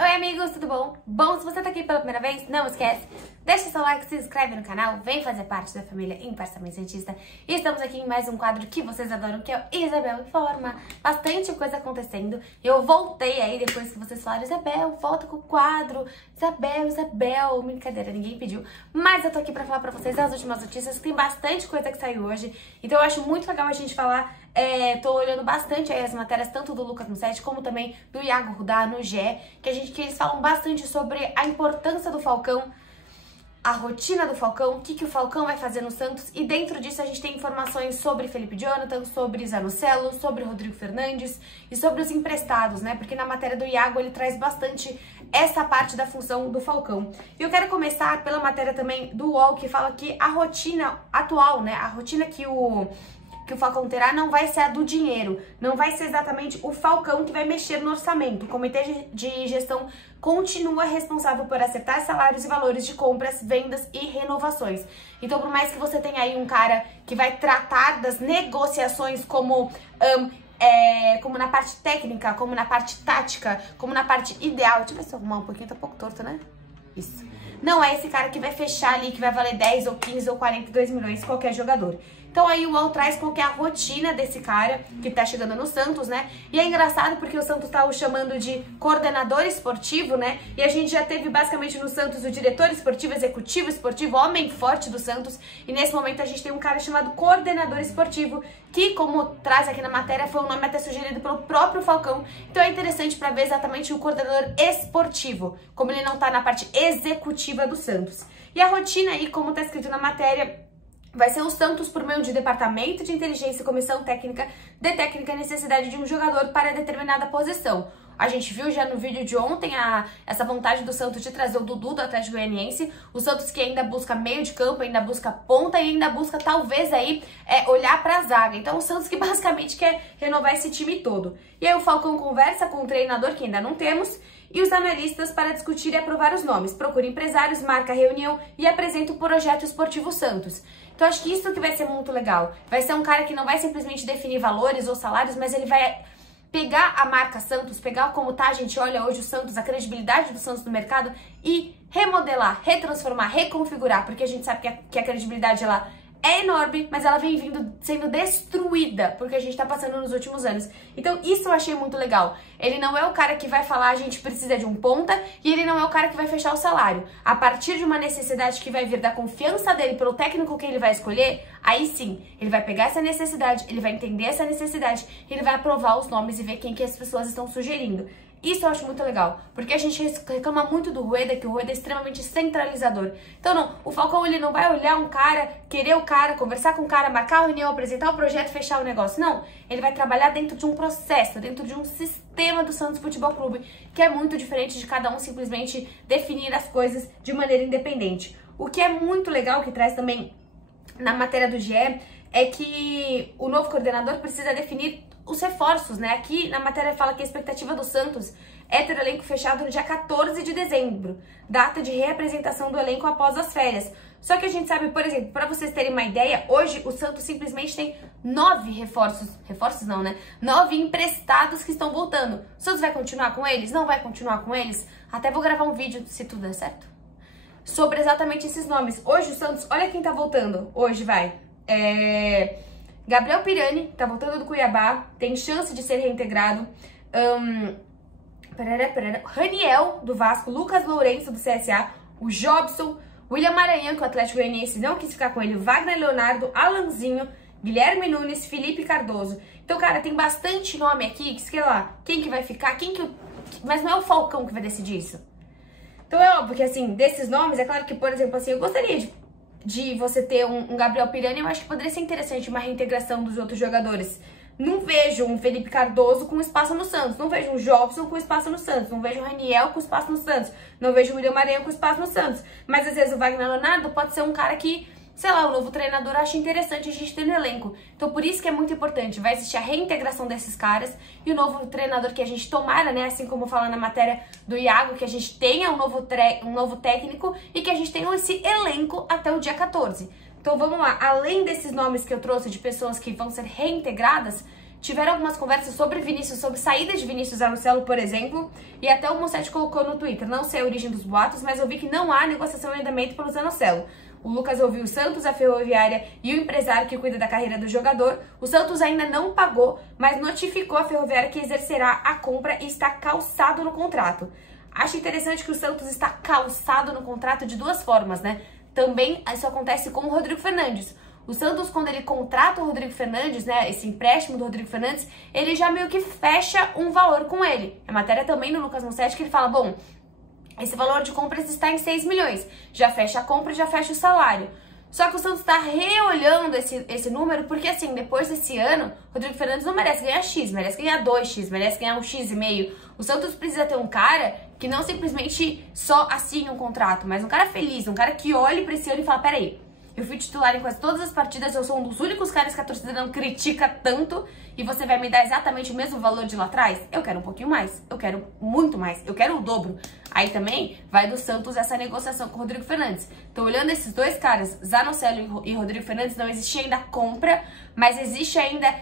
Oi amigos, tudo bom? Bom, se você tá aqui pela primeira vez, não esquece, deixa seu like, se inscreve no canal, vem fazer parte da família Imparcialmente Cientista. E estamos aqui em mais um quadro que vocês adoram, que é o Isabel Informa. Bastante coisa acontecendo. Eu voltei aí depois que vocês falaram: Isabel, volta com o quadro. Isabel, brincadeira, ninguém pediu. Mas eu tô aqui pra falar pra vocês as últimas notícias, que tem bastante coisa que saiu hoje. Então eu acho muito legal a gente falar. Tô olhando bastante aí as matérias, tanto do Lucas Mussetti, como também do Iago Rudá no GE, que eles falam bastante sobre a importância do Falcão, a rotina do Falcão, o que o Falcão vai fazer no Santos, e dentro disso a gente tem informações sobre Felipe Jonathan, sobre Zanocelo, sobre Rodrigo Fernandes e sobre os emprestados, né? Porque na matéria do Iago ele traz bastante essa parte da função do Falcão. E eu quero começar pela matéria também do UOL, que fala que a rotina atual, né? A rotina que o Falcão terá não vai ser a do dinheiro, não vai ser exatamente o Falcão que vai mexer no orçamento. O comitê de gestão continua responsável por acertar salários e valores de compras, vendas e renovações. Então, por mais que você tenha aí um cara que vai tratar das negociações como na parte técnica, como na parte tática, como na parte ideal. Deixa eu ver se eu arrumar um pouquinho, tá um pouco torto, né? Isso. Não é esse cara que vai fechar ali, que vai valer 10 ou 15 ou 42 milhões qualquer jogador. Então aí o UOL traz qual que é a rotina desse cara que tá chegando no Santos, né? E é engraçado porque o Santos tá o chamando de coordenador esportivo, né? E a gente já teve basicamente no Santos o diretor esportivo, executivo esportivo, homem forte do Santos. E nesse momento a gente tem um cara chamado coordenador esportivo, que, como traz aqui na matéria, foi um nome até sugerido pelo próprio Falcão. Então é interessante para ver exatamente o coordenador esportivo, como ele não tá na parte executiva do Santos. E a rotina aí, como tá escrito na matéria, vai ser o Santos, por meio de departamento de inteligência e comissão técnica, detecta a necessidade de um jogador para determinada posição. A gente viu já no vídeo de ontem essa vontade do Santos de trazer o Dudu do Atlético Goianiense. O Santos que ainda busca meio de campo, ainda busca ponta e ainda busca talvez aí olhar para a zaga. Então o Santos que basicamente quer renovar esse time todo. E aí o Falcão conversa com o treinador, que ainda não temos, e os analistas para discutir e aprovar os nomes. Procura empresários, marca reunião e apresenta o projeto esportivo Santos. Então acho que isso que vai ser muito legal. Vai ser um cara que não vai simplesmente definir valores ou salários, mas ele vai pegar a marca Santos, pegar como tá, a gente olha hoje o Santos, a credibilidade do Santos no mercado e remodelar, retransformar, reconfigurar, porque a gente sabe que a credibilidade ela é enorme, mas ela vem sendo destruída porque a gente tá passando nos últimos anos. Então isso eu achei muito legal. Ele não é o cara que vai falar a gente precisa de um ponta, e ele não é o cara que vai fechar o salário. A partir de uma necessidade que vai vir da confiança dele pelo técnico que ele vai escolher, aí sim, ele vai pegar essa necessidade, ele vai entender essa necessidade, ele vai aprovar os nomes e ver quem que as pessoas estão sugerindo. Isso eu acho muito legal, porque a gente reclama muito do Rueda, que o Rueda é extremamente centralizador. Então não, o Falcão ele não vai olhar um cara, querer o cara, conversar com o cara, marcar a reunião, apresentar o projeto, fechar o negócio. Não, ele vai trabalhar dentro de um processo, dentro de um sistema do Santos Futebol Clube, que é muito diferente de cada um simplesmente definir as coisas de maneira independente. O que é muito legal, que traz também na matéria do GE, é que o novo coordenador precisa definir os reforços, né? Aqui na matéria fala que a expectativa do Santos é ter o elenco fechado no dia 14 de dezembro, data de reapresentação do elenco após as férias. Só que a gente sabe, por exemplo, para vocês terem uma ideia, hoje o Santos simplesmente tem 9 reforços não, né? 9 emprestados que estão voltando. O Santos vai continuar com eles? Não vai continuar com eles? Até vou gravar um vídeo, se tudo der certo, sobre exatamente esses nomes. Hoje o Santos, olha quem tá voltando, hoje vai. Gabriel Pirani, tá voltando do Cuiabá, tem chance de ser reintegrado. Raniel, do Vasco, Lucas Lourenço, do CSA, o Jobson, William Maranhão, que o Atlético Goianiense não quis ficar com ele, Wagner Leonardo, Alanzinho, Guilherme Nunes, Felipe Cardoso. Então, cara, tem bastante nome aqui, que sei lá, quem que vai ficar, mas não é o Falcão que vai decidir isso. Então é óbvio que, assim, desses nomes, é claro que, por exemplo, assim, eu gostaria de você ter um Gabriel Pirani, eu acho que poderia ser interessante uma reintegração dos outros jogadores. Não vejo um Felipe Cardoso com espaço no Santos, não vejo um Jobson com espaço no Santos, não vejo o Raniel com espaço no Santos, não vejo o William Maranhão com espaço no Santos. Mas às vezes o Wagner Leonardo pode ser um cara que, sei lá, o novo treinador acha interessante a gente ter no elenco. Então por isso que é muito importante, vai existir a reintegração desses caras e o novo treinador que a gente tomara, né, assim como fala na matéria do Iago, que a gente tenha um novo técnico e que a gente tenha esse elenco até o dia 14. Então vamos lá, além desses nomes que eu trouxe de pessoas que vão ser reintegradas, Tiveram algumas conversas sobre Vinícius, sobre saída de Vinícius Zanocelo, por exemplo, e até o Musetti colocou no Twitter, não sei a origem dos boatos, mas eu vi que não há negociação em andamento pelo Zanocelo. O Lucas ouviu o Santos, a Ferroviária e o empresário que cuida da carreira do jogador. O Santos ainda não pagou, mas notificou a Ferroviária que exercerá a compra e está calçado no contrato. Acho interessante que o Santos está calçado no contrato de duas formas, né? Também isso acontece com o Rodrigo Fernandes. O Santos, quando ele contrata o Rodrigo Fernandes, né, esse empréstimo do Rodrigo Fernandes, ele já meio que fecha um valor com ele. A matéria também no Lucas Musetti que ele fala, bom, esse valor de compras está em 6 milhões. Já fecha a compra e já fecha o salário. Só que o Santos está reolhando esse número porque, assim, depois desse ano, o Rodrigo Fernandes não merece ganhar X, merece ganhar 2X, merece ganhar 1,5x. O Santos precisa ter um cara que não simplesmente só assine um contrato, mas um cara feliz, um cara que olhe para esse ano e fala, peraí, eu fui titular em quase todas as partidas, eu sou um dos únicos caras que a torcida não critica tanto e você vai me dar exatamente o mesmo valor de lá atrás? Eu quero um pouquinho mais, eu quero muito mais, eu quero o dobro. Aí também vai do Santos essa negociação com o Rodrigo Fernandes. Então, olhando esses dois caras, Zanocelo e Rodrigo Fernandes, não existe ainda compra, mas existe ainda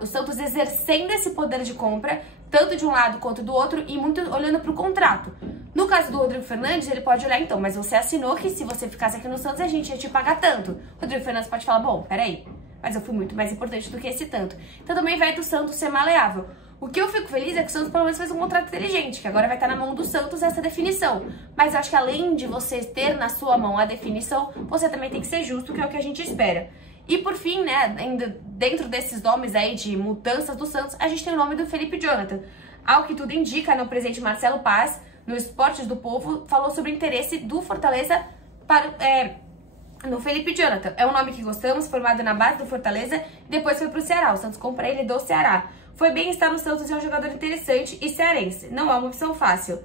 o Santos exercendo esse poder de compra, tanto de um lado quanto do outro, e muito olhando para o contrato. No caso do Rodrigo Fernandes, ele pode olhar, então, mas você assinou que se você ficasse aqui no Santos, a gente ia te pagar tanto. O Rodrigo Fernandes pode falar, bom, peraí, mas eu fui muito mais importante do que esse tanto. Então também vai do Santos ser maleável. O que eu fico feliz é que o Santos pelo menos fez um contrato inteligente, que agora vai estar na mão do Santos essa definição. Mas eu acho que além de você ter na sua mão a definição, você também tem que ser justo, que é o que a gente espera. E por fim, né, ainda dentro desses nomes aí de mudanças do Santos, a gente tem o nome do Felipe Jonathan. Ao que tudo indica, no presidente Marcelo Paz, no Esportes do Povo, falou sobre o interesse do Fortaleza no Felipe Jonathan. É um nome que gostamos, formado na base do Fortaleza, e depois foi pro Ceará. O Santos compra ele do Ceará. Foi bem estar no Santos e é um jogador interessante e cearense. Não é uma opção fácil.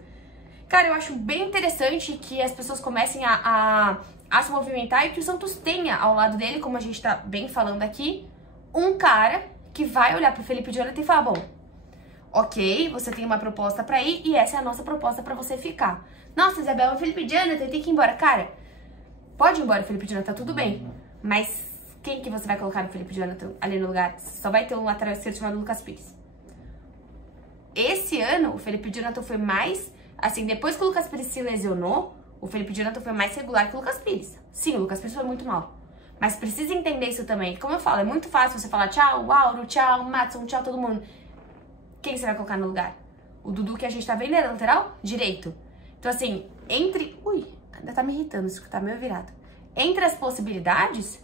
Cara, eu acho bem interessante que as pessoas comecem a se movimentar e que o Santos tenha ao lado dele, como a gente tá bem falando aqui, um cara que vai olhar pro Felipe Jonathan e falar, bom, ok, você tem uma proposta pra ir e essa é a nossa proposta pra você ficar. Nossa, Isabel, o Felipe Jonathan tem que ir embora. Cara, pode ir embora o Felipe Jonathan, tudo bem. Mas quem que você vai colocar no Felipe Jonathan ali no lugar? Só vai ter um lateral esquerdo chamado Lucas Pires. Esse ano, o Felipe Jonathan foi mais... Assim, depois que o Lucas Pires se lesionou, o Felipe Jonathan foi mais regular que o Lucas Pires. Sim, o Lucas Pires foi muito mal. Mas precisa entender isso também. Como eu falo, é muito fácil você falar tchau, Auro, tchau, Matson, tchau, todo mundo. Quem você vai colocar no lugar? O Dudu que a gente tá vendo é lateral direito. Então, assim, entre... Ui, ainda tá me irritando isso que tá meio virado. Entre as possibilidades,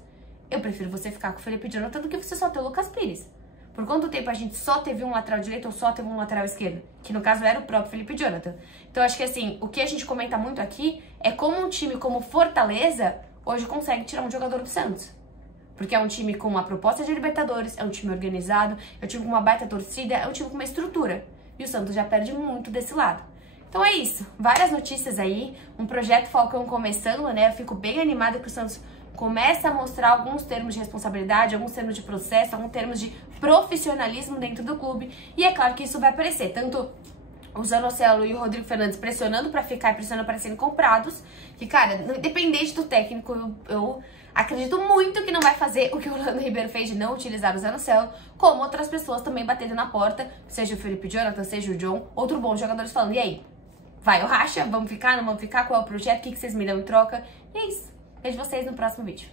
eu prefiro você ficar com o Felipe Jonathan do que você só ter o Lucas Pires. Por quanto tempo a gente só teve um lateral direito ou só teve um lateral esquerdo? Que no caso era o próprio Felipe Jonathan. Então, acho que assim, o que a gente comenta muito aqui é como um time como Fortaleza hoje consegue tirar um jogador do Santos. Porque é um time com uma proposta de Libertadores, é um time organizado, é um time com uma baita torcida, é um time com uma estrutura. E o Santos já perde muito desse lado. Então é isso, várias notícias aí, um projeto Falcão começando, né? Eu fico bem animada que o Santos começa a mostrar alguns termos de responsabilidade, alguns termos de processo, alguns termos de profissionalismo dentro do clube. E é claro que isso vai aparecer, tanto o Zanocelo e o Rodrigo Fernandes pressionando pra ficar e pressionando para serem comprados, que, cara, independente do técnico, eu acredito muito que não vai fazer o que o Orlando Ribeiro fez de não utilizar o Zanocelo, como outras pessoas também batendo na porta, seja o Felipe Jonathan, seja o John, outro bom jogadores falando, e aí? Vai, o racha? Vamos ficar? Não vamos ficar? Qual é o projeto? O que vocês me dão em troca? E é isso. Vejo vocês no próximo vídeo.